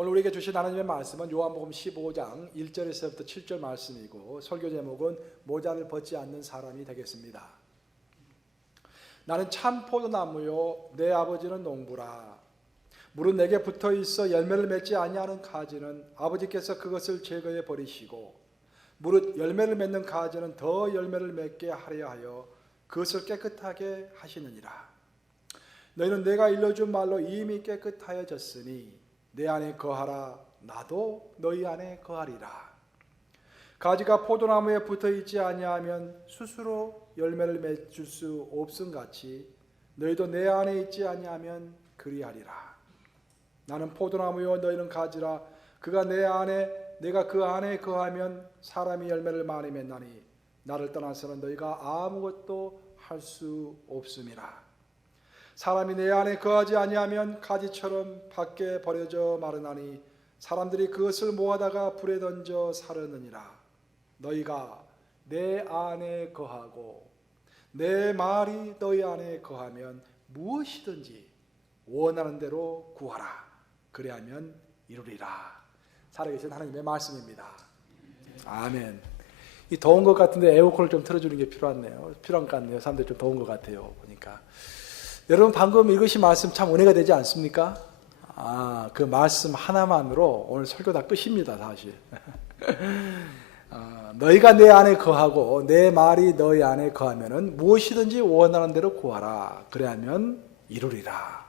오늘 우리에게 주신 하나님의 말씀은 요한복음 15장 1절에서부터 7절 말씀이고 설교 제목은 모자를 벗지 않는 사람이 되겠습니다. 나는 참 포도나무요 내 아버지는 농부라. 물은 내게 붙어 있어 열매를 맺지 아니하는 가지는 아버지께서 그것을 제거해 버리시고 무릇 열매를 맺는 가지는 더 열매를 맺게 하려 하여 그것을 깨끗하게 하시느니라. 너희는 내가 일러준 말로 이미 깨끗하여졌으니 내 안에 거하라. 나도 너희 안에 거하리라. 가지가 포도나무에 붙어 있지 아니하면 스스로 열매를 맺을 수 없음같이 너희도 내 안에 있지 아니하면 그리하리라. 나는 포도나무요 너희는 가지라. 그가 내 안에 내가 그 안에 거하면 사람이 열매를 많이 맺나니 나를 떠나서는 너희가 아무것도 할 수 없음이라. 사람이 내 안에 거하지 아니하면 가지처럼 밖에 버려져 마르나니 사람들이 그것을 모아다가 불에 던져 사르느니라. 너희가 내 안에 거하고 내 말이 너희 안에 거하면 무엇이든지 원하는 대로 구하라. 그리하면 이루리라. 살아계신 하나님의 말씀입니다. 아멘. 이 더운 것 같은데 에어컨을 좀 틀어주는 게 필요하네요. 필요한 것 같네요. 사람들이 좀 더운 것 같아요. 보니까. 여러분 방금 읽으신 말씀 참 은혜가 되지 않습니까? 그 말씀 하나만으로 오늘 설교 다 끝입니다. 사실. 너희가 내 안에 거하고 내 말이 너희 안에 거하면은 무엇이든지 원하는 대로 구하라. 그래야면 이루리라.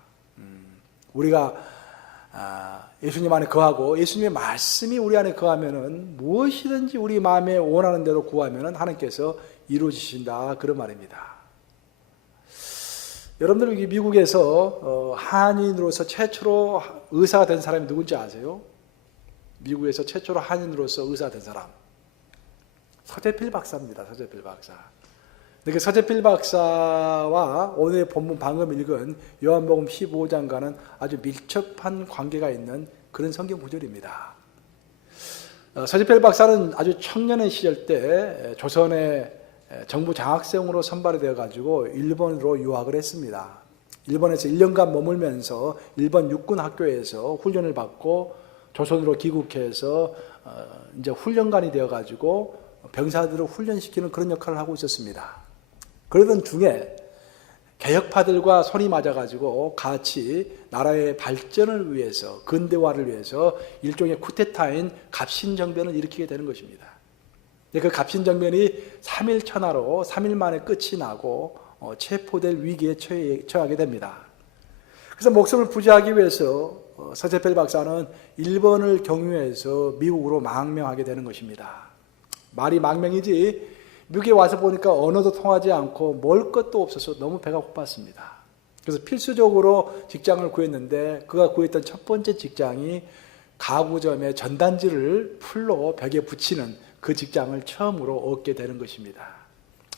우리가 예수님 안에 거하고 예수님의 말씀이 우리 안에 거하면은 무엇이든지 우리 마음에 원하는 대로 구하면은 하나님께서 이루어지신다. 그런 말입니다. 여러분들 여기 미국에서 한인으로서 최초로 의사가 된 사람이 누군지 아세요? 미국에서 최초로 한인으로서 의사가 된 사람. 서재필 박사입니다. 서재필 박사. 그 서재필 박사와 오늘의 본문 방금 읽은 요한복음 15장과는 아주 밀접한 관계가 있는 그런 성경 구절입니다. 서재필 박사는 아주 청년의 시절 때 조선의 정부 장학생으로 선발이 되어가지고 일본으로 유학을 했습니다. 일본에서 1년간 머물면서 일본 육군 학교에서 훈련을 받고 조선으로 귀국해서 이제 훈련관이 되어가지고 병사들을 훈련시키는 그런 역할을 하고 있었습니다. 그러던 중에 개혁파들과 손이 맞아가지고 같이 나라의 발전을 위해서 근대화를 위해서 일종의 쿠데타인 갑신정변을 일으키게 되는 것입니다. 그 갑신정변이 3일 천하로 3일 만에 끝이 나고 체포될 위기에 처하게 됩니다. 그래서 목숨을 부지하기 위해서 서재필 박사는 일본을 경유해서 미국으로 망명하게 되는 것입니다. 말이 망명이지 미국에 와서 보니까 언어도 통하지 않고 먹을 것도 없어서 너무 배가 고팠습니다. 그래서 필수적으로 직장을 구했는데 그가 구했던 첫 번째 직장이 가구점에 전단지를 풀로 벽에 붙이는 그 직장을 처음으로 얻게 되는 것입니다.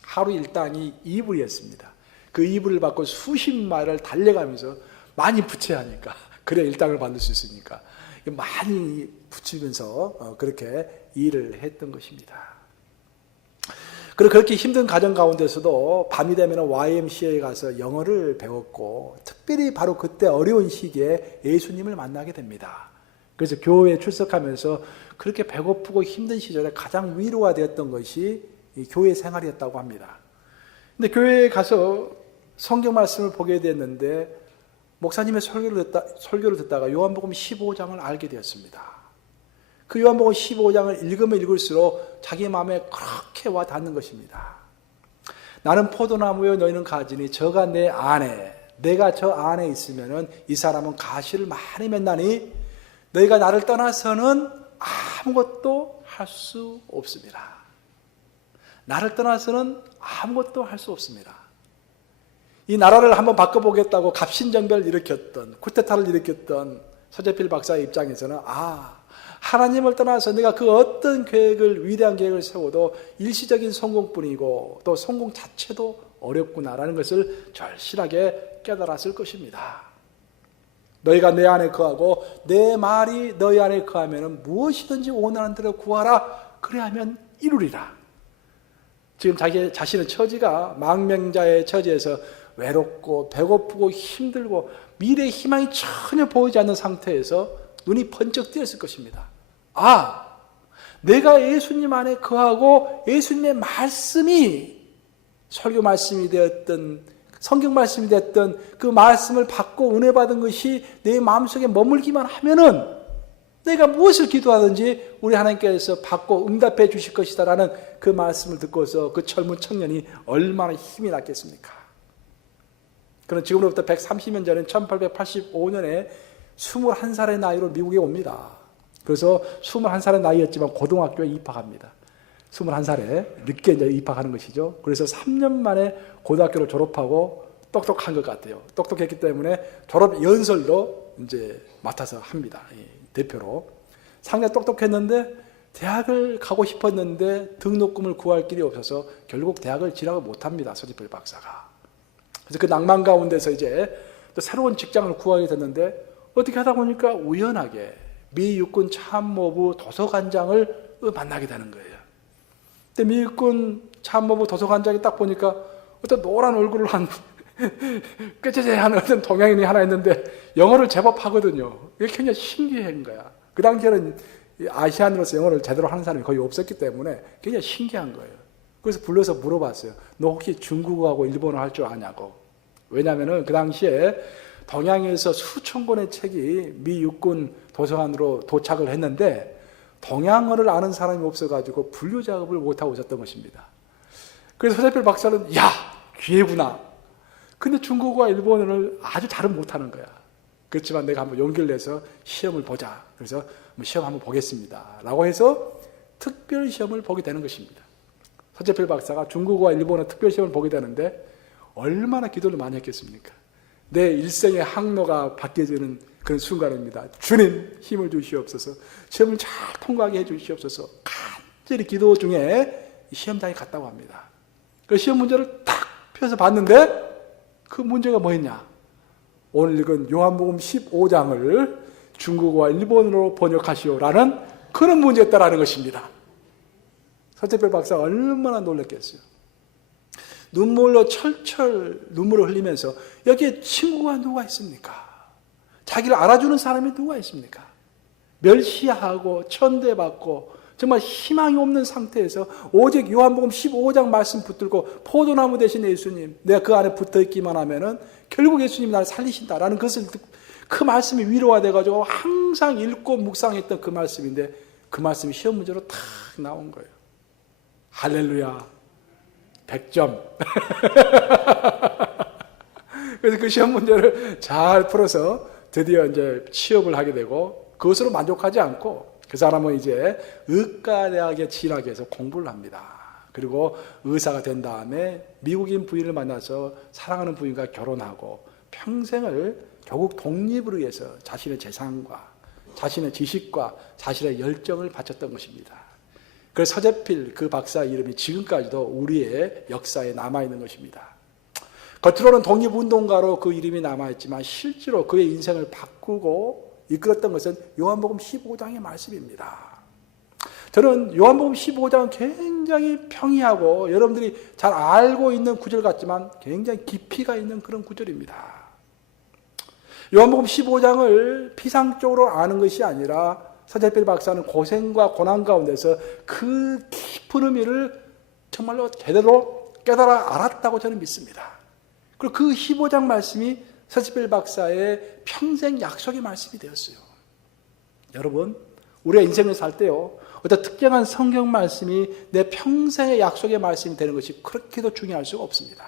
하루 일당이 2불이었습니다. 그 2불을 받고 수십 마일을 달려가면서 많이 붙여야 하니까 그래야 일당을 받을 수 있으니까 많이 붙이면서 그렇게 일을 했던 것입니다. 그리고 그렇게 힘든 가정 가운데서도 밤이 되면 YMCA에 가서 영어를 배웠고 특별히 바로 그때 어려운 시기에 예수님을 만나게 됩니다. 그래서 교회에 출석하면서 그렇게 배고프고 힘든 시절에 가장 위로가 되었던 것이 이 교회 생활이었다고 합니다. 근데 교회에 가서 성경 말씀을 보게 됐는데 목사님의 설교를 듣다가 요한복음 15장을 알게 되었습니다. 그 요한복음 15장을 읽으면 읽을수록 자기 마음에 그렇게 와 닿는 것입니다. 나는 포도나무요 너희는 가지니 저가 내 안에 내가 저 안에 있으면은 이 사람은 가시를 많이 맺나니 너희가 나를 떠나서는 아무것도 할 수 없습니다. 나를 떠나서는 아무것도 할 수 없습니다. 이 나라를 한번 바꿔보겠다고 갑신정변을 일으켰던 쿠데타를 일으켰던 서재필 박사의 입장에서는 하나님을 떠나서 내가 그 어떤 계획을 위대한 계획을 세워도 일시적인 성공뿐이고 또 성공 자체도 어렵구나라는 것을 절실하게 깨달았을 것입니다. 너희가 내 안에 거하고 내 말이 너희 안에 거하면 무엇이든지 원하는 대로 구하라. 그래야면 이루리라. 지금 자기 자신의 처지가 망명자의 처지에서 외롭고 배고프고 힘들고 미래의 희망이 전혀 보이지 않는 상태에서 눈이 번쩍 뜨였을 것입니다. 아, 내가 예수님 안에 거하고 예수님의 말씀이 설교 말씀이 되었던, 성경 말씀이 되었던 그 말씀을 받고 은혜 받은 것이 내 마음속에 머물기만 하면은 내가 무엇을 기도하든지 우리 하나님께서 받고 응답해 주실 것이다 라는 그 말씀을 듣고서 그 젊은 청년이 얼마나 힘이 났겠습니까? 그는 지금으로부터 130년 전인 1885년에 21살의 나이로 미국에 옵니다. 그래서 21살의 나이였지만 고등학교에 입학합니다. 21살에 늦게 이제 입학하는 것이죠. 그래서 3년 만에 고등학교를 졸업하고 똑똑한 것 같아요. 똑똑했기 때문에 졸업 연설도 이제 맡아서 합니다. 대표로. 상당히 똑똑했는데 대학을 가고 싶었는데 등록금을 구할 길이 없어서 결국 대학을 진학을 못합니다. 서재필 박사가. 그래서 그 낭만 가운데서 이제 또 새로운 직장을 구하게 됐는데 어떻게 하다 보니까 우연하게 미 육군 참모부 도서관장을 만나게 되는 거예요. 근데 미 육군 참모부 도서관장이 딱 보니까 어떤 노란 얼굴을 한 꾀째째한 어떤 동양인이 하나 있는데 영어를 제법 하거든요. 이게 굉장히 신기한 거야. 그 당시에는 아시안으로서 영어를 제대로 하는 사람이 거의 없었기 때문에 굉장히 신기한 거예요. 그래서 불러서 물어봤어요. 너 혹시 중국어하고 일본어 할 줄 아냐고. 왜냐하면 그 당시에 동양에서 수천 권의 책이 미 육군 도서관으로 도착을 했는데 동양어를 아는 사람이 없어가지고 분류 작업을 못하고 있었던 것입니다. 그래서 서재필 박사는 야, 기회구나. 근데 중국어와 일본어를 아주 잘은 못하는 거야. 그렇지만 내가 한번 용기를 내서 시험을 보자. 그래서 시험 한번 보겠습니다. 라고 해서 특별 시험을 보게 되는 것입니다. 서재필 박사가 중국어와 일본어 특별 시험을 보게 되는데 얼마나 기도를 많이 했겠습니까? 내 일생의 항로가 바뀌어지는 그런 순간입니다. 주님 힘을 주시옵소서. 시험을 잘 통과하게 해주시옵소서. 간절히 기도 중에 시험장에 갔다고 합니다. 그 시험 문제를 딱 펴서 봤는데 그 문제가 뭐였냐? 오늘 읽은 요한복음 15장을 중국어와 일본어로 번역하시오라는 그런 문제였다라는 것입니다. 서재필 박사가 얼마나 놀랐겠어요. 눈물로 철철 눈물을 흘리면서 여기에 친구가 누가 있습니까? 자기를 알아주는 사람이 누가 있습니까? 멸시하고 천대받고 정말 희망이 없는 상태에서 오직 요한복음 15장 말씀 붙들고 포도나무 대신 예수님, 내가 그 안에 붙어있기만 하면은 결국 예수님이 나를 살리신다라는 것을 그 말씀이 위로가 돼가지고 항상 읽고 묵상했던 그 말씀인데 그 말씀이 시험 문제로 탁 나온 거예요. 할렐루야. 100점. 그래서 그 시험 문제를 잘 풀어서 드디어 이제 취업을 하게 되고 그것으로 만족하지 않고 그 사람은 이제 의과대학에 진학해서 해서 공부를 합니다. 그리고 의사가 된 다음에 미국인 부인을 만나서 사랑하는 부인과 결혼하고 평생을 결국 독립을 위해서 자신의 재산과 자신의 지식과 자신의 열정을 바쳤던 것입니다. 그래서 서재필 그 박사 이름이 지금까지도 우리의 역사에 남아있는 것입니다. 겉으로는 독립운동가로 그 이름이 남아있지만 실제로 그의 인생을 바꾸고 이끌었던 것은 요한복음 15장의 말씀입니다. 저는 요한복음 15장은 굉장히 평이하고 여러분들이 잘 알고 있는 구절 같지만 굉장히 깊이가 있는 그런 구절입니다. 요한복음 15장을 피상적으로 아는 것이 아니라 서재필 박사는 고생과 고난 가운데서 그 깊은 의미를 정말로 제대로 깨달아 알았다고 저는 믿습니다. 그리고 그 15장 말씀이 서재필 박사의 평생 약속의 말씀이 되었어요. 여러분, 우리가 인생을 살 때요, 어떤 특정한 성경 말씀이 내 평생의 약속의 말씀이 되는 것이 그렇게도 중요할 수가 없습니다.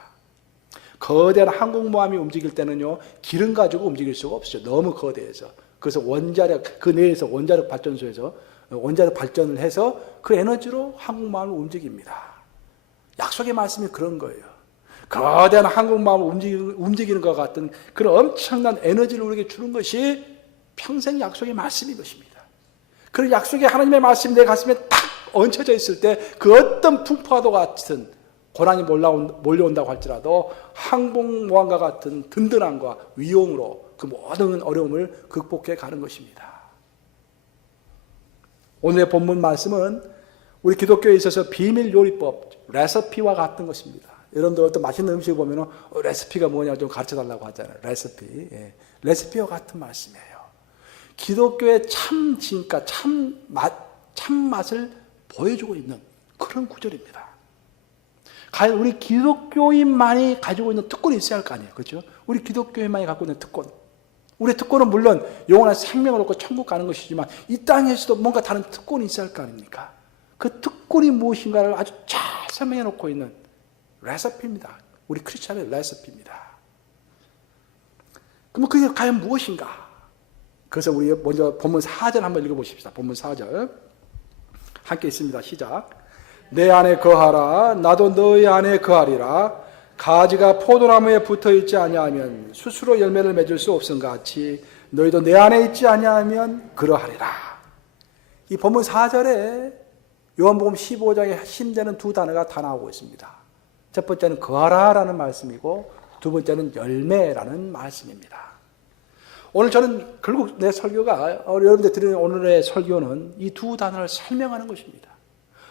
거대한 항공모함이 움직일 때는요, 기름 가지고 움직일 수가 없어요. 너무 거대해서. 그래서 원자력, 그 내에서 원자력 발전소에서 원자력 발전을 해서 그 에너지로 항공모함을 움직입니다. 약속의 말씀이 그런 거예요. 거대한 항공모함을 움직이는 것 같은 그런 엄청난 에너지를 우리에게 주는 것이 평생 약속의 말씀인 것입니다. 그 약속의 하나님의 말씀이 내 가슴에 딱 얹혀져 있을 때 그 어떤 풍파도 같은 고난이 몰려온다고 할지라도 항공모함과 같은 든든함과 위용으로 그 모든 어려움을 극복해 가는 것입니다. 오늘의 본문 말씀은 우리 기독교에 있어서 비밀 요리법, 레시피와 같은 것입니다. 여러분들 어떤 맛있는 음식을 보면 레시피가 뭐냐 좀 가르쳐 달라고 하잖아요. 레시피. 예. 레시피와 같은 말씀이에요. 기독교의 참 진가, 참맛을 보여주고 있는 그런 구절입니다. 과연 우리 기독교인만이 가지고 있는 특권이 있어야 할 거 아니에요. 그렇죠? 우리 기독교인만이 갖고 있는 특권. 우리의 특권은 물론 영원한 생명을 얻고 천국 가는 것이지만 이 땅에서도 뭔가 다른 특권이 있어야 할 거 아닙니까? 그 특권이 무엇인가를 아주 잘 설명해 놓고 있는 레시피입니다. 우리 크리스찬의 레시피입니다. 그럼 그게 과연 무엇인가? 그래서 우리 먼저 본문 4절 한번 읽어보십시다. 본문 4절 함께 있습니다. 시작. 내 안에 거하라 나도 너희 안에 거하리라. 가지가 포도나무에 붙어있지 아니하면 스스로 열매를 맺을 수 없음 같이 너희도 내 안에 있지 아니하면 그러하리라. 이 본문 4절에 요한복음 15장에 힘되는 두 단어가 다 나오고 있습니다. 첫 번째는 거하라라는 말씀이고 두 번째는 열매라는 말씀입니다. 오늘 저는 결국 내 설교가 여러분들 들으는 오늘의 설교는 이 두 단어를 설명하는 것입니다.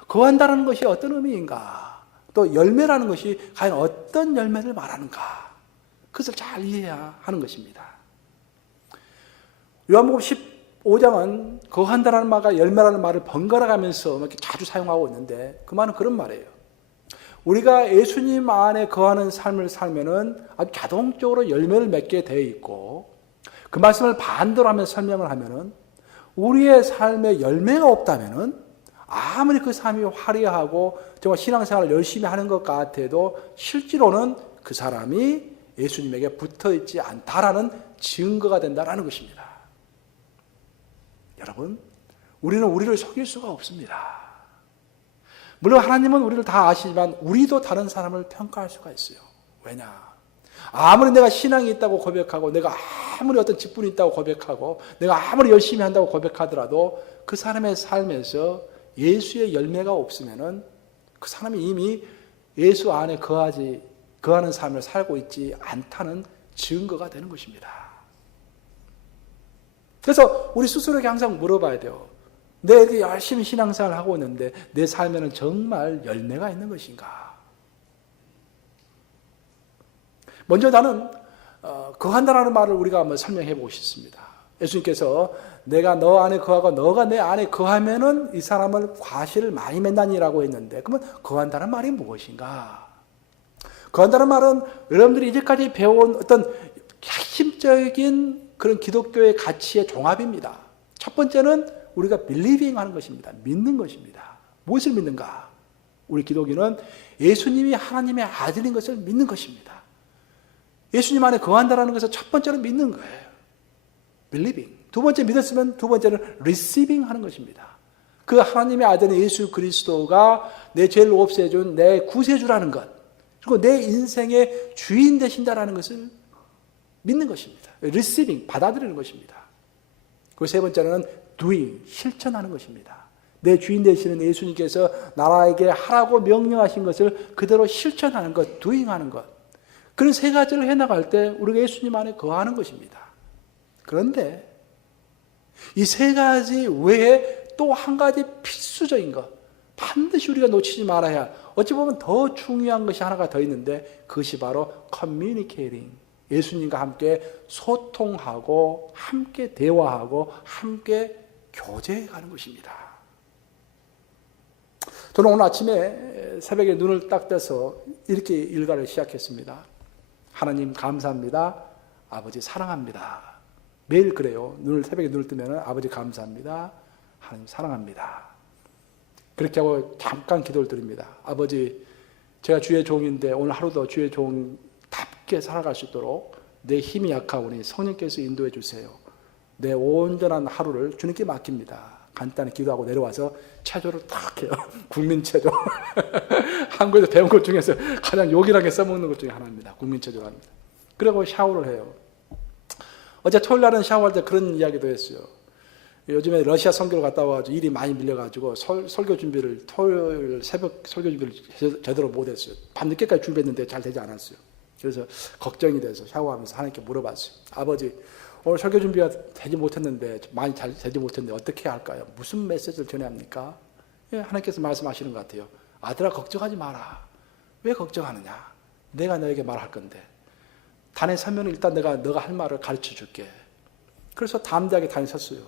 거한다는 것이 어떤 의미인가? 또 열매라는 것이 과연 어떤 열매를 말하는가? 그것을 잘 이해해야 하는 것입니다. 요한복음 15장은 거한다라는 말과 열매라는 말을 번갈아 가면서 이렇게 자주 사용하고 있는데 그 말은 그런 말이에요. 우리가 예수님 안에 거하는 삶을 살면은 아주 자동적으로 열매를 맺게 되어 있고 그 말씀을 반대로 하면서 설명을 하면은 우리의 삶에 열매가 없다면은 아무리 그 삶이 화려하고 정말 신앙생활을 열심히 하는 것 같아도 실제로는 그 사람이 예수님에게 붙어있지 않다라는 증거가 된다라는 것입니다. 여러분, 우리는 우리를 속일 수가 없습니다. 물론 하나님은 우리를 다 아시지만 우리도 다른 사람을 평가할 수가 있어요. 왜냐? 아무리 내가 신앙이 있다고 고백하고 내가 아무리 어떤 직분이 있다고 고백하고 내가 아무리 열심히 한다고 고백하더라도 그 사람의 삶에서 예수의 열매가 없으면은 그 사람이 이미 예수 안에 거하는 삶을 살고 있지 않다는 증거가 되는 것입니다. 그래서 우리 스스로에게 항상 물어봐야 돼요. 내가 이렇게 열심히 신앙생활을 하고 있는데 내 삶에는 정말 열매가 있는 것인가? 먼저 나는 거한다라는 말을 우리가 한번 설명해 보고 싶습니다. 예수님께서 내가 너 안에 거하고 너가 내 안에 거하면은 이 사람을 과실을 많이 맺나니라고 했는데 그러면 거한다는 말이 무엇인가? 거한다는 말은 여러분들이 이제까지 배워온 어떤 핵심적인 그런 기독교의 가치의 종합입니다. 첫 번째는 우리가 believing 하는 것입니다. 믿는 것입니다. 무엇을 믿는가? 우리 기독교는 예수님이 하나님의 아들인 것을 믿는 것입니다. 예수님 안에 거한다라는 것은 첫 번째는 믿는 거예요. believing. 두 번째 믿었으면 두 번째는 receiving 하는 것입니다. 그 하나님의 아들인 예수 그리스도가 내 죄를 없애준 내 구세주라는 것, 그리고 내 인생의 주인 되신다라는 것을 믿는 것입니다. receiving, 받아들이는 것입니다. 그 세 번째는 doing, 실천하는 것입니다. 내 주인 되시는 예수님께서 나라에게 하라고 명령하신 것을 그대로 실천하는 것, doing 하는 것. 그런 세 가지를 해나갈 때 우리가 예수님 안에 거하는 것입니다. 그런데 이 세 가지 외에 또 한 가지 필수적인 것, 반드시 우리가 놓치지 말아야 할, 어찌 보면 더 중요한 것이 하나가 더 있는데 그것이 바로 communicating, 예수님과 함께 소통하고 함께 대화하고 함께 교제해가는 것입니다. 저는 오늘 아침에 새벽에 눈을 딱 떠서 이렇게 일과를 시작했습니다. 하나님 감사합니다. 아버지 사랑합니다. 매일 그래요. 새벽에 눈을 뜨면 아버지 감사합니다. 하나님 사랑합니다. 그렇게 하고 잠깐 기도를 드립니다. 아버지, 제가 주의 종인데 오늘 하루도 주의 종답게 살아갈 수 있도록 내 힘이 약하오니 성령께서 인도해 주세요. 내 온전한 하루를 주님께 맡깁니다. 간단히 기도하고 내려와서 체조를 딱 해요. 국민체조. 한국에서 배운 것 중에서 가장 요긴하게 써먹는 것 중에 하나입니다. 국민체조를 합니다. 그리고 샤워를 해요. 어제 토요일 날은 샤워할 때 그런 이야기도 했어요. 요즘에 러시아 선교를 갔다 와가지고 일이 많이 밀려가지고 설교 준비를 토요일 새벽 설교 준비를 제대로 못했어요. 밤늦게까지 준비했는데 잘 되지 않았어요. 그래서 걱정이 돼서 샤워하면서 하나님께 물어봤어요. 아버지, 오늘 설교 준비가 되지 못했는데 많이 잘 되지 못했는데 어떻게 할까요? 무슨 메시지를 전해야 합니까? 하나님께서 말씀하시는 것 같아요. 아들아 걱정하지 마라. 왜 걱정하느냐? 내가 너에게 말할 건데 단에 서면 일단 너가 할 말을 가르쳐 줄게. 그래서 담대하게 다니셨어요.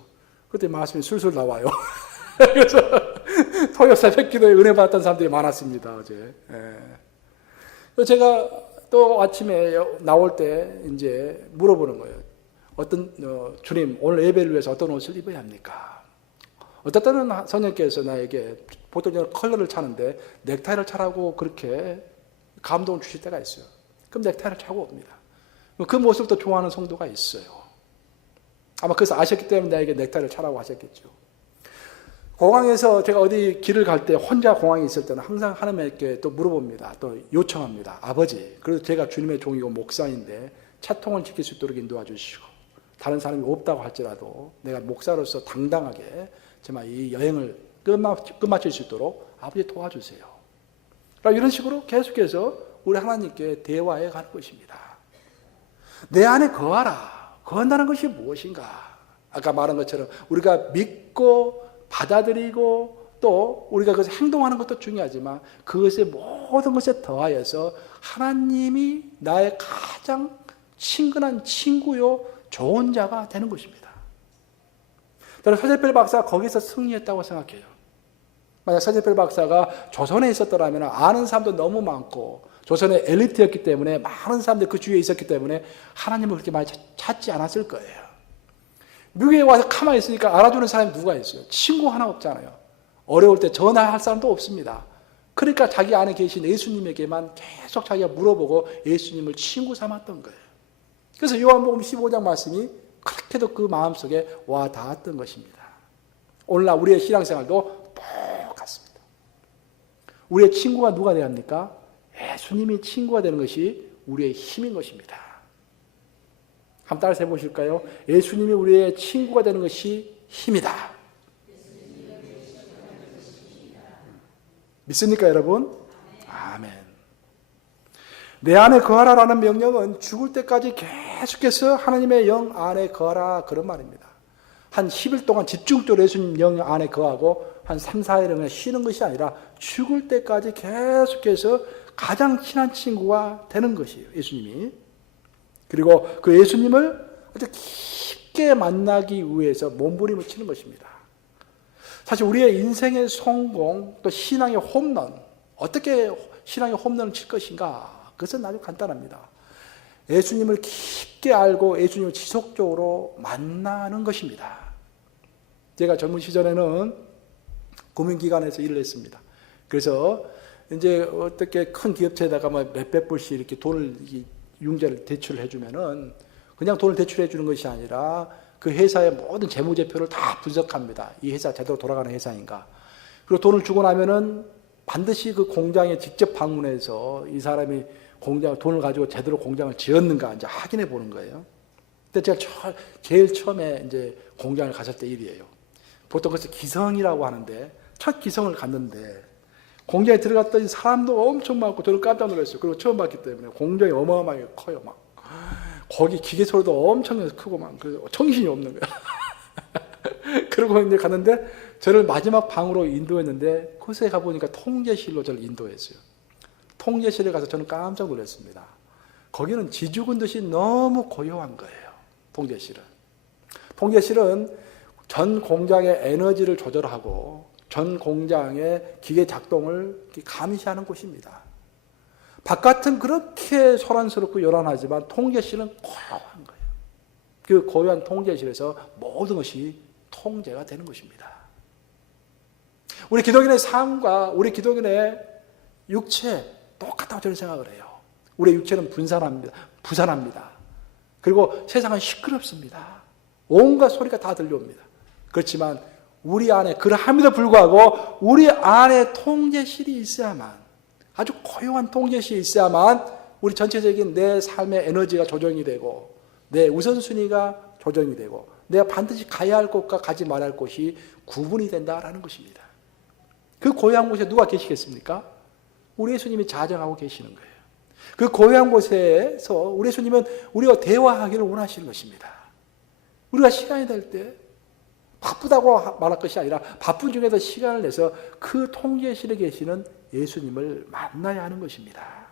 그때 말씀이 술술 나와요. 그래서 토요 새벽 기도에 은혜 받았던 사람들이 많았습니다. 어제. 제가 또 아침에 나올 때 이제 물어보는 거예요. 주님, 오늘 예배를 위해서 어떤 옷을 입어야 합니까? 어떨 때는 성령께서 나에게 보통 저는 컬러를 차는데 넥타이를 차라고 그렇게 감동을 주실 때가 있어요. 그럼 넥타이를 차고 옵니다. 그 모습을 또 좋아하는 성도가 있어요. 아마 그래서 아셨기 때문에 나에게 넥타이를 차라고 하셨겠죠. 공항에서 제가 어디 길을 갈 때 혼자 공항에 있을 때는 항상 하나님께 또 물어봅니다. 또 요청합니다. 아버지, 그래도 제가 주님의 종이고 목사인데 차통을 지킬 수 있도록 인도해 주시고 다른 사람이 없다고 할지라도 내가 목사로서 당당하게 정말 이 여행을 끝마칠 수 있도록 아버지 도와주세요. 이런 식으로 계속해서 우리 하나님께 대화해 가는 것입니다. 내 안에 거하라. 거한다는 것이 무엇인가? 아까 말한 것처럼 우리가 믿고 받아들이고 또 우리가 그것을 행동하는 것도 중요하지만 그것의 모든 것에 더하여서 하나님이 나의 가장 친근한 친구요 좋은 자가 되는 것입니다. 저는 서재필 박사가 거기서 승리했다고 생각해요. 만약 서재필 박사가 조선에 있었더라면 아는 사람도 너무 많고 조선의 엘리트였기 때문에 많은 사람들이 그 주위에 있었기 때문에 하나님을 그렇게 많이 찾지 않았을 거예요. 미국에 와서 가만히 있으니까 알아주는 사람이 누가 있어요? 친구 하나 없잖아요. 어려울 때 전화할 사람도 없습니다. 그러니까 자기 안에 계신 예수님에게만 계속 자기가 물어보고 예수님을 친구 삼았던 거예요. 그래서 요한복음 15장 말씀이 그렇게도 그 마음속에 와 닿았던 것입니다. 오늘날 우리의 신앙생활도 똑같습니다. 우리의 친구가 누가 되어야 합니까? 예수님이 친구가 되는 것이 우리의 힘인 것입니다. 한번 따라서 해보실까요? 예수님이 우리의 친구가 되는 것이 힘이다. 믿습니까, 여러분? 아멘. 내 안에 거하라라는 명령은 죽을 때까지 계속해서 하나님의 영 안에 거하라 그런 말입니다. 한 10일 동안 집중적으로 예수님 영 안에 거하고 한 3, 4일은 그냥 쉬는 것이 아니라 죽을 때까지 계속해서 가장 친한 친구가 되는 것이에요, 예수님이. 그리고 그 예수님을 아주 깊게 만나기 위해서 몸부림을 치는 것입니다. 사실 우리의 인생의 성공, 또 신앙의 홈런, 어떻게 신앙의 홈런을 칠 것인가? 그것은 아주 간단합니다. 예수님을 깊게 알고 예수님을 지속적으로 만나는 것입니다. 제가 젊은 시절에는 금융기관에서 일을 했습니다. 그래서 이제 어떻게 큰 기업체에다가 몇백 불씩 이렇게 돈을 융자를 대출을 해주면은 그냥 돈을 대출해 주는 것이 아니라 그 회사의 모든 재무제표를 다 분석합니다. 이 회사 제대로 돌아가는 회사인가. 그리고 돈을 주고 나면은 반드시 그 공장에 직접 방문해서 이 사람이 돈을 가지고 제대로 공장을 지었는가 이제 확인해 보는 거예요. 근데 제가 제일 처음에 이제 공장을 갔을 때 일이에요. 보통 그것을 기성이라고 하는데 첫 기성을 갔는데 공장에 들어갔더니 사람도 엄청 많고 저는 깜짝 놀랐어요. 그리고 처음 봤기 때문에 공장이 어마어마하게 커요. 막 거기 기계 소리도 엄청 크고 막 정신이 없는 거야. 그러고 이제 갔는데 저를 마지막 방으로 인도했는데 그곳에 가보니까 통제실로 저를 인도했어요. 통제실에 가서 저는 깜짝 놀랐습니다. 거기는 지죽은 듯이 너무 고요한 거예요. 통제실은 전 공장의 에너지를 조절하고 전 공장의 기계 작동을 감시하는 곳입니다. 바깥은 그렇게 소란스럽고 요란하지만 통제실은 고요한 거예요. 그 고요한 통제실에서 모든 것이 통제가 되는 것입니다. 우리 기독인의 삶과 우리 기독인의 육체 똑같다고 저는 생각을 해요. 우리 육체는 부산합니다. 그리고 세상은 시끄럽습니다. 온갖 소리가 다 들려옵니다. 그렇지만 우리 안에 그러함에도 불구하고 우리 안에 통제실이 있어야만, 아주 고요한 통제실이 있어야만 우리 전체적인 내 삶의 에너지가 조정이 되고 내 우선순위가 조정이 되고 내가 반드시 가야 할 곳과 가지 말아야 할 곳이 구분이 된다라는 것입니다. 그 고요한 곳에 누가 계시겠습니까? 우리 예수님이 자정하고 계시는 거예요. 그 고요한 곳에서 우리 예수님은 우리와 대화하기를 원하시는 것입니다. 우리가 시간이 될 때 바쁘다고 말할 것이 아니라 바쁜 중에도 시간을 내서 그 통제실에 계시는 예수님을 만나야 하는 것입니다.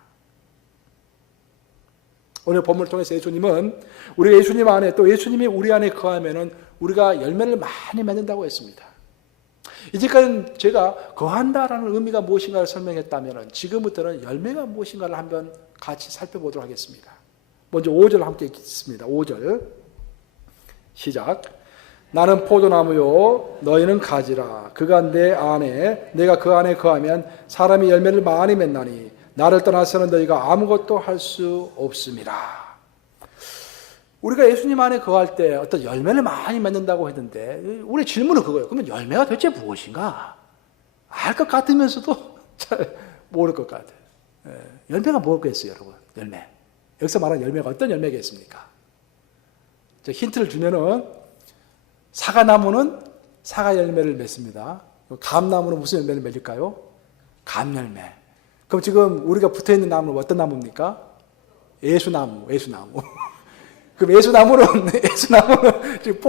오늘 본문을 통해서 예수님은 우리가 예수님 안에 또 예수님이 우리 안에 거하면은 우리가 열매를 많이 맺는다고 했습니다. 이제까지 제가 거한다라는 의미가 무엇인가를 설명했다면 지금부터는 열매가 무엇인가를 한번 같이 살펴보도록 하겠습니다. 먼저 5절 함께 읽겠습니다. 5절 시작. 나는 포도나무요 너희는 가지라. 그가 내 안에 내가 그 안에 거하면 사람이 열매를 많이 맺나니 나를 떠나서는 너희가 아무것도 할 수 없음이라. 우리가 예수님 안에 거할 때 어떤 열매를 많이 맺는다고 했는데 우리의 질문은 그거예요. 그러면 열매가 도대체 무엇인가? 알 것 같으면서도 잘 모를 것 같아요. 열매가 뭐겠어요, 여러분? 열매. 여기서 말하는 열매가 어떤 열매겠습니까? 힌트를 주면은 사과나무는 사과 열매를 맺습니다. 감나무는 무슨 열매를 맺을까요? 감열매. 그럼 지금 우리가 붙어있는 나무는 어떤 나무입니까? 예수나무. 그럼 예수나무는 지금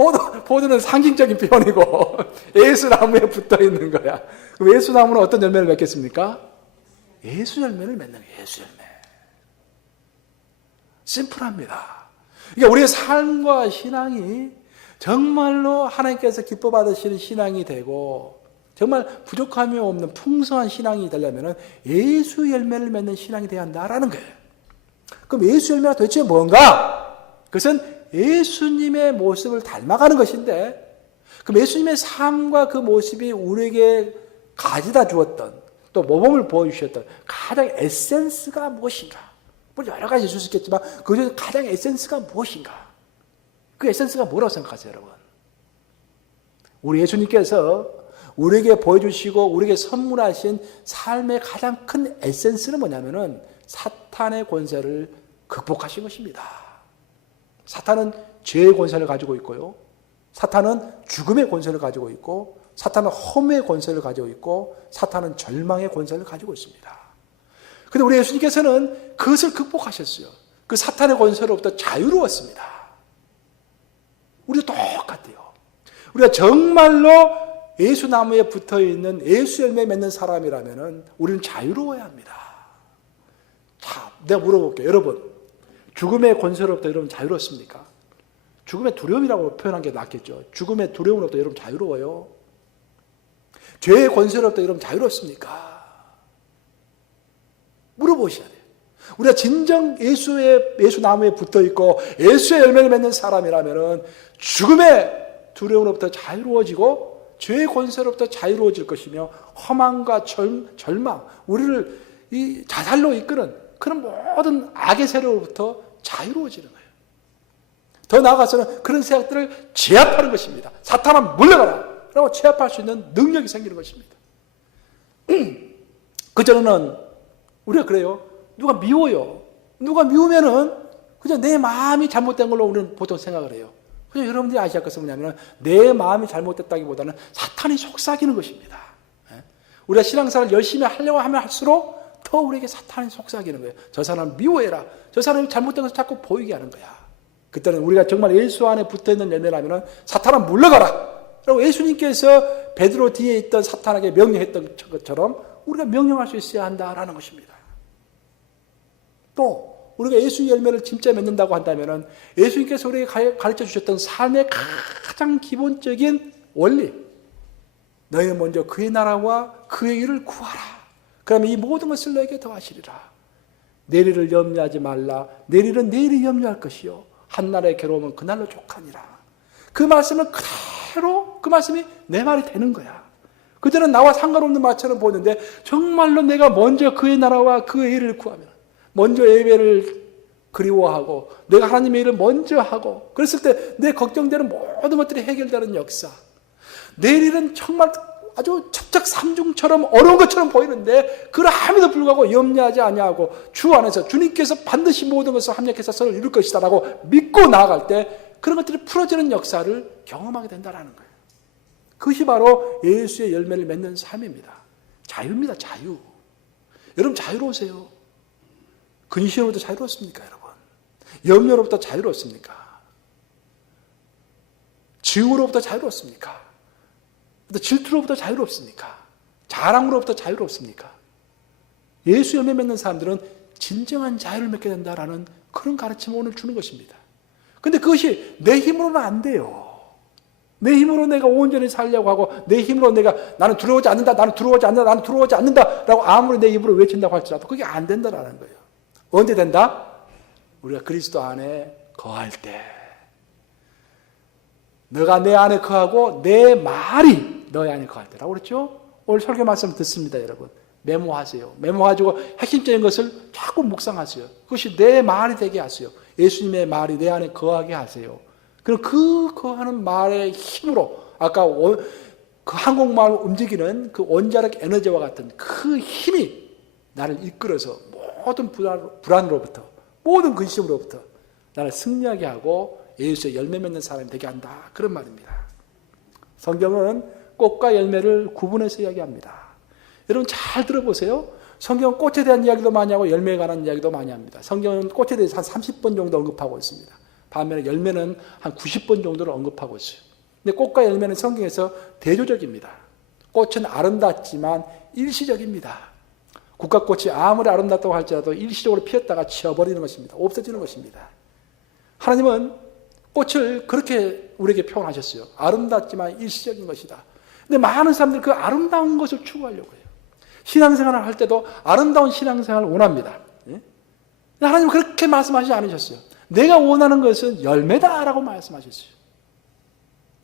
포도는 상징적인 표현이고 예수나무에 붙어있는 거야. 그럼 예수나무는 어떤 열매를 맺겠습니까? 예수 열매를 맺는 거예요. 예수 열매. 심플합니다. 그러니까 우리의 삶과 신앙이 정말로 하나님께서 기뻐 받으시는 신앙이 되고 정말 부족함이 없는 풍성한 신앙이 되려면 예수 열매를 맺는 신앙이 되어야 한다라는 거예요. 그럼 예수 열매가 도대체 뭔가? 그것은 예수님의 모습을 닮아가는 것인데 그럼 예수님의 삶과 그 모습이 우리에게 가져다 주었던 또 모범을 보여주셨던 가장 에센스가 무엇인가? 물론 여러 가지 있을 수 있겠지만 그중에 가장 에센스가 무엇인가? 그 에센스가 뭐라고 생각하세요, 여러분? 우리 예수님께서 우리에게 보여주시고 우리에게 선물하신 삶의 가장 큰 에센스는 뭐냐면은 사탄의 권세를 극복하신 것입니다. 사탄은 죄의 권세를 가지고 있고요. 사탄은 죽음의 권세를 가지고 있고 사탄은 허무의 권세를 가지고 있고 사탄은 절망의 권세를 가지고 있습니다. 그런데 우리 예수님께서는 그것을 극복하셨어요. 그 사탄의 권세로부터 자유로웠습니다. 우리도 똑같아요. 우리가 정말로 예수나무에 붙어있는 예수 열매 맺는 사람이라면 우리는 자유로워야 합니다. 자, 내가 물어볼게요. 여러분, 죽음의 권세로부터 여러분 자유롭습니까? 죽음의 두려움이라고 표현한 게 낫겠죠. 죽음의 두려움으로부터 여러분 자유로워요? 죄의 권세로부터 여러분 자유롭습니까? 물어보셔야 돼요. 우리가 진정 예수나무에 붙어있고 예수의 열매를 맺는 사람이라면 죽음의 두려움으로부터 자유로워지고 죄의 권세로부터 자유로워질 것이며 허망과 절망, 우리를 이 자살로 이끄는 그런 모든 악의 세력으로부터 자유로워지는 거예요. 더 나아가서는 그런 세력들을 제압하는 것입니다. 사탄아 물러가라! 라고 제압할 수 있는 능력이 생기는 것입니다. 그전에는 우리가 그래요. 누가 미워요. 누가 미우면은 그냥 내 마음이 잘못된 걸로 우리는 보통 생각을 해요. 그냥 여러분들이 아셔야 할 것은 뭐냐면 내 마음이 잘못됐다기보다는 사탄이 속삭이는 것입니다. 우리가 신앙생활을 열심히 하려고 하면 할수록 더 우리에게 사탄이 속삭이는 거예요. 저 사람 미워해라. 저 사람이 잘못된 것을 자꾸 보이게 하는 거야. 그때는 우리가 정말 예수 안에 붙어있는 열매라면 사탄아 물러가라. 라고 예수님께서 베드로 뒤에 있던 사탄에게 명령했던 것처럼 우리가 명령할 수 있어야 한다라는 것입니다. 또 우리가 예수 열매를 진짜 맺는다고 한다면 예수님께서 우리에게 가르쳐 주셨던 삶의 가장 기본적인 원리, 너희는 먼저 그의 나라와 그의 일을 구하라. 그러면 이 모든 것을 너에게 더하시리라. 내일을 염려하지 말라. 내일은 내일이 염려할 것이요 한날의 괴로움은 그날로 족하니라. 그 말씀은 그대로 그 말씀이 내 말이 되는 거야. 그들은 나와 상관없는 말처럼 보는데 정말로 내가 먼저 그의 나라와 그의 일을 구하면 먼저 예배를 그리워하고 내가 하나님의 일을 먼저 하고 그랬을 때 내 걱정되는 모든 것들이 해결되는 역사. 내일 일은 정말 아주 첩첩산중처럼 어려운 것처럼 보이는데 그럼에도 불구하고 염려하지 아니하고 주 안에서 주님께서 반드시 모든 것을 합력해서 선을 이룰 것이다 라고 믿고 나아갈 때 그런 것들이 풀어지는 역사를 경험하게 된다는 거예요. 그것이 바로 예수의 열매를 맺는 삶입니다. 자유입니다. 자유. 여러분 자유로우세요? 근심으로부터 자유롭습니까, 여러분? 염려로부터 자유롭습니까? 증오로부터 자유롭습니까? 질투로부터 자유롭습니까? 자랑으로부터 자유롭습니까? 예수 열매 맺는 사람들은 진정한 자유를 맺게 된다라는 그런 가르침을 오늘 주는 것입니다. 근데 그것이 내 힘으로는 안 돼요. 내 힘으로 내가 온전히 살려고 하고 내 힘으로 내가 나는 두려워하지 않는다, 나는 두려워하지 않는다, 나는 두려워하지 않는다라고 아무리 내 입으로 외친다고 할지라도 그게 안 된다라는 거예요. 언제 된다? 우리가 그리스도 안에 거할 때. 너가 내 안에 거하고 내 말이 너의 안에 거할 때라고 그랬죠? 오늘 설교 말씀 듣습니다, 여러분. 메모하세요. 메모하시고 핵심적인 것을 자꾸 묵상하세요. 그것이 내 말이 되게 하세요. 예수님의 말이 내 안에 거하게 하세요. 그럼 그 거하는 말의 힘으로 아까 그 한국말 움직이는 그 원자력 에너지와 같은 그 힘이 나를 이끌어서 모든 불안으로부터 모든 근심으로부터 나를 승리하게 하고 예수의 열매 맺는 사람이 되게 한다. 그런 말입니다. 성경은 꽃과 열매를 구분해서 이야기합니다. 여러분 잘 들어보세요. 성경은 꽃에 대한 이야기도 많이 하고 열매에 관한 이야기도 많이 합니다. 성경은 꽃에 대해서 한 30번 정도 언급하고 있습니다. 반면에 열매는 한 90번 정도를 언급하고 있어요. 근데 꽃과 열매는 성경에서 대조적입니다. 꽃은 아름답지만 일시적입니다. 국화꽃이 아무리 아름답다고 할지라도 일시적으로 피었다가 지어버리는 것입니다. 없어지는 것입니다. 하나님은 꽃을 그렇게 우리에게 표현하셨어요. 아름답지만 일시적인 것이다. 근데 많은 사람들이 그 아름다운 것을 추구하려고 해요. 신앙생활을 할 때도 아름다운 신앙생활을 원합니다. 하나님은 그렇게 말씀하시지 않으셨어요. 내가 원하는 것은 열매다라고 말씀하셨어요.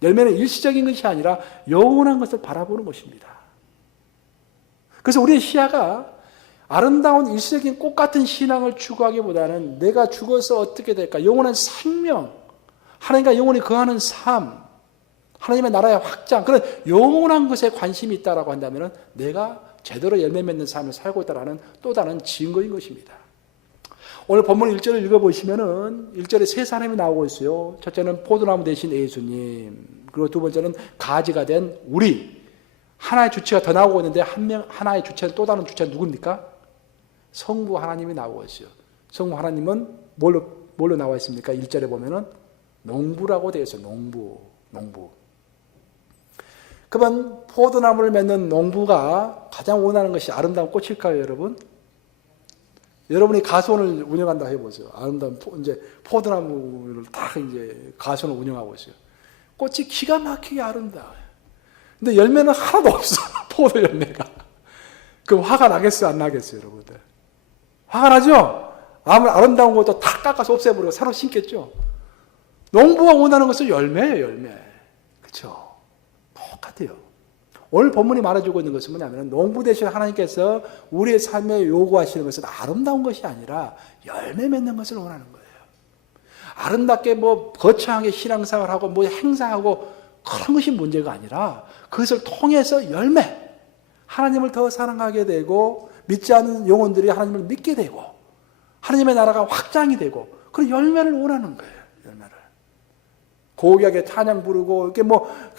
열매는 일시적인 것이 아니라 영원한 것을 바라보는 것입니다. 그래서 우리의 시야가 아름다운 일시적인 꽃 같은 신앙을 추구하기보다는 내가 죽어서 어떻게 될까? 영원한 생명, 하나님과 영원히 거하는 삶, 하나님의 나라의 확장, 그런 영원한 것에 관심이 있다라고 한다면 내가 제대로 열매 맺는 삶을 살고 있다는 또 다른 증거인 것입니다. 오늘 본문 1절을 읽어보시면은 1절에 세 사람이 나오고 있어요. 첫째는 포도나무 대신 예수님, 그리고 두 번째는 가지가 된 우리. 하나의 주체가 더 나오고 있는데 하나의 주체는 또 다른 주체는 누굽니까? 성부 하나님이 나오고 있어요. 성부 하나님은 뭘로 나와 있습니까? 1절에 보면은 농부라고 되어 있어요. 농부. 그러면 포도나무를 맺는 농부가 가장 원하는 것이 아름다운 꽃일까요, 여러분? 여러분이 가수원을 운영한다 해보세요. 아름다운 포도나무를 딱 이제 가수원을 운영하고 있어요. 꽃이 기가 막히게 아름다워요. 근데 열매는 하나도 없어. 포도 열매가. 그럼 화가 나겠어요, 안 나겠어요, 여러분들? 화가 나죠? 아무리 아름다운 것도 다 깎아서 없애버리고 새로 심겠죠? 농부가 원하는 것은 열매예요, 열매. 그렇죠? 똑같아요. 오늘 본문이 말해주고 있는 것은 뭐냐면 농부 대신 하나님께서 우리의 삶에 요구하시는 것은 아름다운 것이 아니라 열매 맺는 것을 원하는 거예요. 아름답게 거창하게 신앙생활하고 행사하고 그런 것이 문제가 아니라 그것을 통해서 열매, 하나님을 더 사랑하게 되고 믿지 않는 영혼들이 하나님을 믿게 되고 하나님의 나라가 확장이 되고 그런 열매를 원하는 거예요. 열매를. 고귀하게 찬양 부르고 이렇게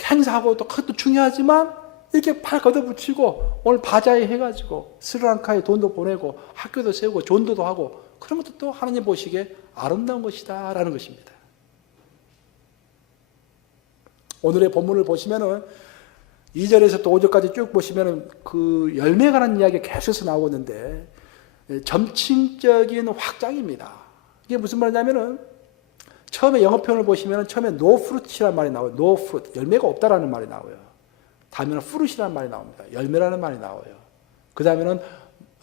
행사하고 또 그것도 중요하지만 이렇게 팔 걷어붙이고 오늘 바자회 해가지고 스리랑카에 돈도 보내고 학교도 세우고 전도도 하고 그런 것도 또 하나님 보시기에 아름다운 것이다 라는 것입니다. 오늘의 본문을 보시면은 2절에서 또 5절까지 쭉 보시면은 그 열매에 관한 이야기가 계속해서 나오고 있는데 점칭적인 확장입니다. 이게 무슨 말이냐면은 처음에 영어 표현을 보시면은 처음에 no fruit이라는 말이 나와요. no fruit. 열매가 없다라는 말이 나와요. 다음에는 fruit이라는 말이 나옵니다. 열매라는 말이 나와요. 그 다음에는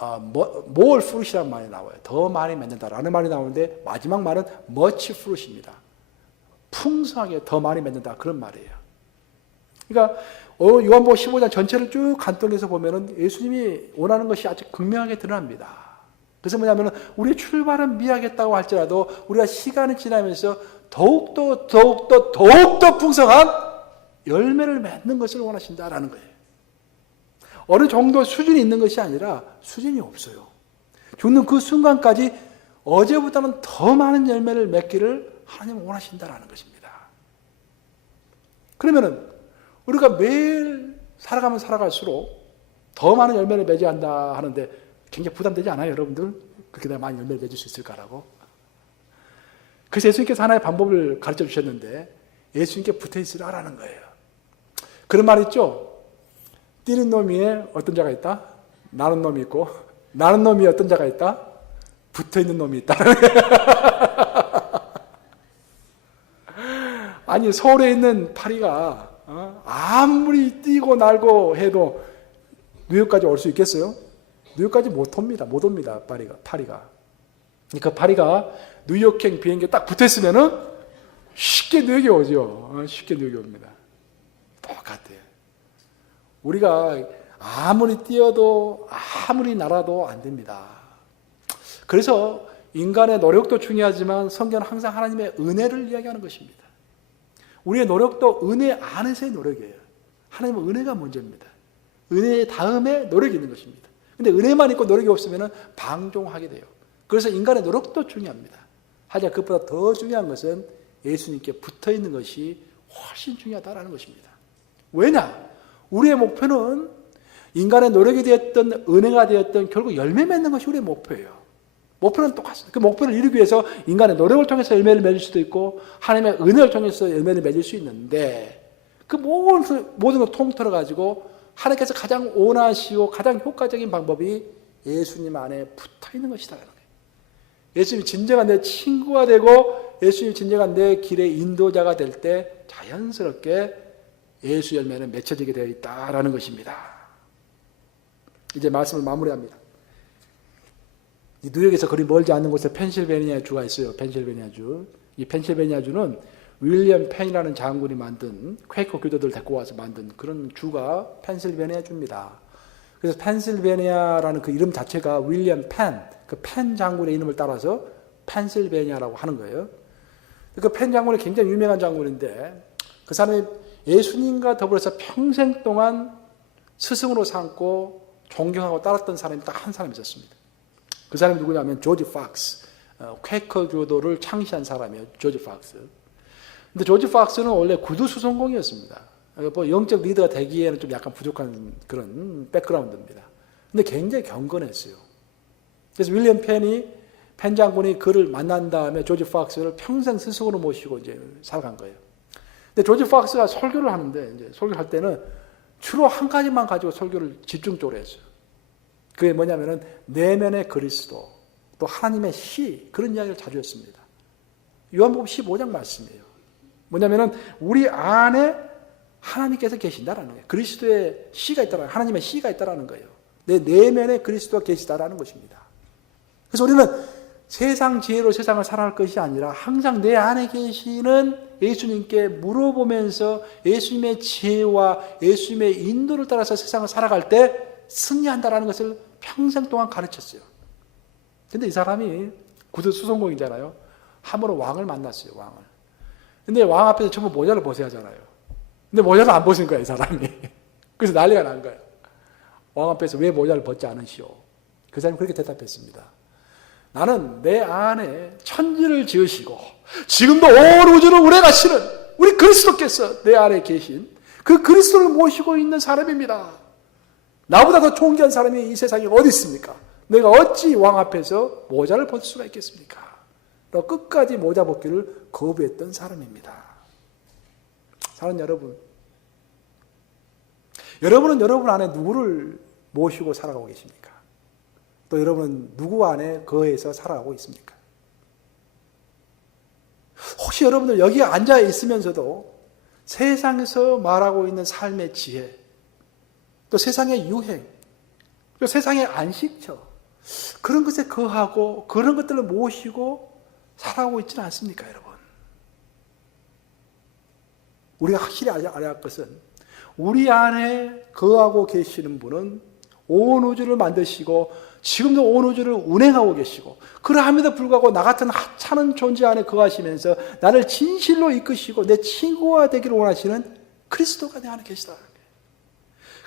more fruit이라는 말이 나와요. 더 많이 맺는다라는 말이 나오는데 마지막 말은 much fruit입니다. 풍성하게 더 많이 맺는다 그런 말이에요. 그러니까 요한복음 15장 전체를 쭉 간통해서 보면은 예수님이 원하는 것이 아주 극명하게 드러납니다. 그래서 뭐냐면은 우리의 출발은 미약했다고 할지라도 우리가 시간이 지나면서 더욱더 풍성한 열매를 맺는 것을 원하신다라는 거예요. 어느 정도 수준이 있는 것이 아니라 수준이 없어요. 죽는 그 순간까지 어제보다는 더 많은 열매를 맺기를 하나님은 원하신다라는 것입니다. 그러면은 우리가 매일 살아가면 살아갈수록 더 많은 열매를 맺어야 한다 하는데 굉장히 부담되지 않아요, 여러분들? 그렇게 내가 많이 열매를 맺을 수 있을까라고? 그래서 예수님께서 하나의 방법을 가르쳐 주셨는데 예수님께 붙어 있으라라는 거예요. 그런 말 있죠? 뛰는 놈 위에 어떤 자가 있다? 나는 놈이 있고 나는 놈 위에 어떤 자가 있다? 붙어있는 놈이 있다. 아니 서울에 있는 파리가 아무리 뛰고 날고 해도 뉴욕까지 올 수 있겠어요? 뉴욕까지 못 옵니다. 파리가. 그러니까 파리가 뉴욕행 비행기에 딱 붙어있으면은 쉽게 뉴욕에 오죠. 쉽게 뉴욕에 옵니다. 똑같아요. 우리가 아무리 뛰어도 아무리 날아도 안 됩니다. 그래서 인간의 노력도 중요하지만 성경은 항상 하나님의 은혜를 이야기하는 것입니다. 우리의 노력도 은혜 안에서의 노력이에요. 하나님은 은혜가 먼저입니다. 은혜 다음에 노력이 있는 것입니다. 근데 은혜만 있고 노력이 없으면 방종하게 돼요. 그래서 인간의 노력도 중요합니다. 하지만 그것보다 더 중요한 것은 예수님께 붙어있는 것이 훨씬 중요하다는 것입니다. 왜냐? 우리의 목표는 인간의 노력이 되었던 은혜가 되었던 결국 열매 맺는 것이 우리의 목표예요. 목표는 똑같습니다. 그 목표를 이루기 위해서 인간의 노력을 통해서 열매를 맺을 수도 있고 하나님의 은혜를 통해서 열매를 맺을 수 있는데 그 모든 걸 통틀어 가지고 하나님께서 가장 원하시고 가장 효과적인 방법이 예수님 안에 붙어있는 것이다. 예수님이 진정한 내 친구가 되고 예수님이 진정한 내 길의 인도자가 될 때 자연스럽게 예수 열매는 맺혀지게 되어 있다라는 것입니다. 이제 말씀을 마무리합니다. 이 뉴욕에서 그리 멀지 않는 곳에 펜실베니아 주가 있어요. 펜실베니아 주. 이 펜실베니아 주는 윌리엄 펜이라는 장군이 만든 퀘이커 교도들 데리고 와서 만든 그런 주가 펜실베니아 주입니다. 그래서 펜실베니아라는 그 이름 자체가 윌리엄 펜, 그 펜 장군의 이름을 따라서 펜실베니아라고 하는 거예요. 그 펜 장군이 굉장히 유명한 장군인데 그 사람이 예수님과 더불어서 평생 동안 스승으로 삼고 존경하고 따랐던 사람이 딱 한 사람이 있었습니다. 그 사람이 누구냐면 조지 팍스, 퀘이커 교도를 창시한 사람이에요. 조지 팍스. 근데 조지 팍스는 원래 구두 수송공이었습니다. 뭐 영적 리더가 되기에는 좀 약간 부족한 그런 백그라운드입니다. 근데 굉장히 경건했어요. 그래서 윌리엄 펜 장군이 그를 만난 다음에 조지 팍스를 평생 스승으로 모시고 이제 살아간 거예요. 근데 조지 팍스가 설교를 하는데 이제 설교할 때는 주로 한 가지만 가지고 설교를 집중적으로 했어요. 그게 뭐냐면은 내면의 그리스도, 또 하나님의 시, 그런 이야기를 자주 했습니다. 요한복음 15장 말씀이에요. 뭐냐면은 우리 안에 하나님께서 계신다라는 거예요. 그리스도의 시가 있다라는, 하나님의 시가 있다라는 거예요. 내 내면에 그리스도가 계시다라는 것입니다. 그래서 우리는 세상 지혜로 세상을 살아갈 것이 아니라 항상 내 안에 계시는 예수님께 물어보면서 예수님의 지혜와 예수님의 인도를 따라서 세상을 살아갈 때 승리한다라는 것을 평생 동안 가르쳤어요. 근데 이 사람이 구두 수송공이잖아요. 한 번은 왕을 만났어요, 왕을. 근데 왕 앞에서 전부 모자를 벗어야 하잖아요. 근데 모자를 안 벗은 거야, 이 사람이. 그래서 난리가 난 거예요. 왕 앞에서 왜 모자를 벗지 않으시오? 그 사람이 그렇게 대답했습니다. 나는 내 안에 천지를 지으시고 지금도 온 우주를 운행하시는 우리 그리스도께서 내 안에 계신 그 그리스도를 모시고 있는 사람입니다. 나보다 더 존귀한 사람이 이 세상에 어디 있습니까? 내가 어찌 왕 앞에서 모자를 벗을 수가 있겠습니까? 또 끝까지 모자 벗기를 거부했던 사람입니다. 사랑하는 여러분, 여러분은 여러분 안에 누구를 모시고 살아가고 계십니까? 또 여러분은 누구 안에 거해서 살아가고 있습니까? 혹시 여러분들 여기 앉아 있으면서도 세상에서 말하고 있는 삶의 지혜, 또 세상의 유행, 또 세상의 안식처, 그런 것에 거하고 그런 것들을 모시고 살아가고 있지는 않습니까, 여러분? 우리가 확실히 알아야 할 것은 우리 안에 거하고 계시는 분은 온 우주를 만드시고 지금도 온 우주를 운행하고 계시고 그러함에도 불구하고 나 같은 하찮은 존재 안에 거하시면서 나를 진실로 이끄시고 내 친구가 되기를 원하시는 그리스도가 내 안에 계시다.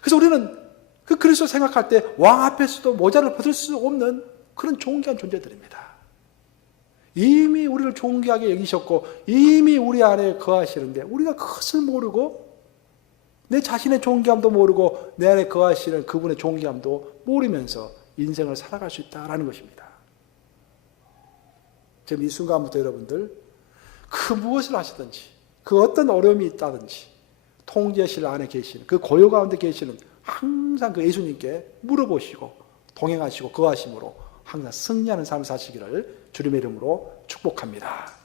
그래서 우리는 그 그리스도 생각할 때 왕 앞에서도 모자를 벗을 수 없는 그런 존귀한 존재들입니다. 이미 우리를 존귀하게 여기셨고 이미 우리 안에 거하시는데 우리가 그것을 모르고 내 자신의 존귀함도 모르고 내 안에 거하시는 그분의 존귀함도 모르면서 인생을 살아갈 수 있다는 것입니다. 지금 이 순간부터 여러분들 그 무엇을 하시든지 그 어떤 어려움이 있다든지 통제실 안에 계시는 그 고요 가운데 계시는 항상 그 예수님께 물어보시고 동행하시고 거하심으로 항상 승리하는 삶을 사시기를 주님의 이름으로 축복합니다.